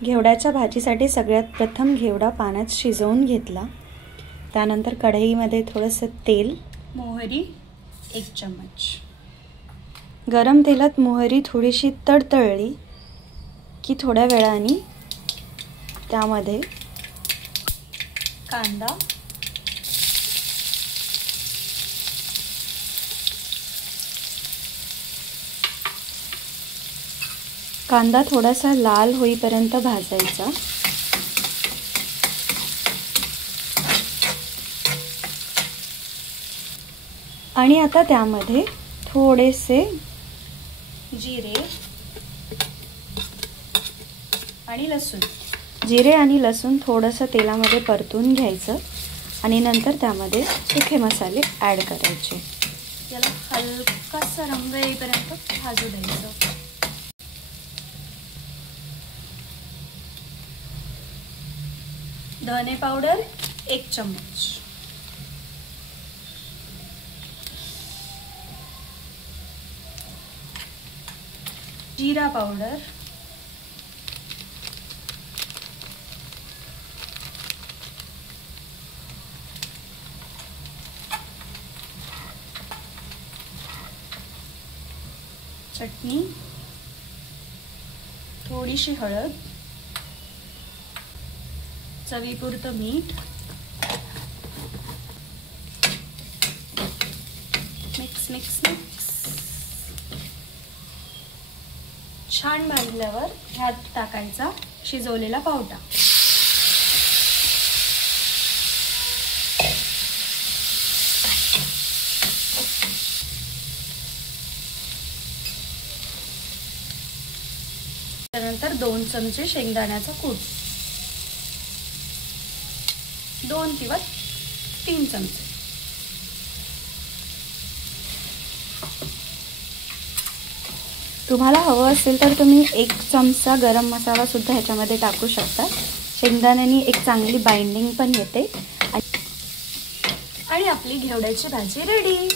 घेवड्याच्या भाजीसाठी सगळ्यात प्रथम घेवडा पाण्यात शिजवून घेतला। त्यानंतर कढईमध्ये थोडंसं तेल, मोहरी 1 चम्मच। गरम तेलात मोहरी थोडीशी तडतडली की थोड्या वेळाने त्यामध्ये कांदा, कांदा थोडासा लाल होईपर्यंत भाजायचा। आणि आता त्यामध्ये थोडेसे जिरे आणि लसूण, जिरे आणि लसूण थोडंसं तेलामध्ये परतून घ्यायचं आणि नंतर त्यामध्ये सुके मसाले ॲड करायचे। याला हलकासा रंग येईपर्यंत भाजू द्यायचं। धने पावडर 1 चम्मच, जीरा पावडर, चटणी, थोडीशी हळद, चवीपुरतं मीठ, मिक्स मिक्स मिक्स। छान भाजल्यावर ह्यात टाकायचा शिजवलेला पावटा। त्यानंतर 2 चमचे शेंगदाण्याचा कूट, 2 किंवा 3 चमचे। तुम्हाला हवं असेल तर तुम्ही 1 चमचा गरम मसाला सुद्धा ह्याच्यामध्ये टाकू शकता। शेंगदाण्याने एक चांगली बाइंडिंग पण येते आणि आपली घेवड्याची भाजी रेडी।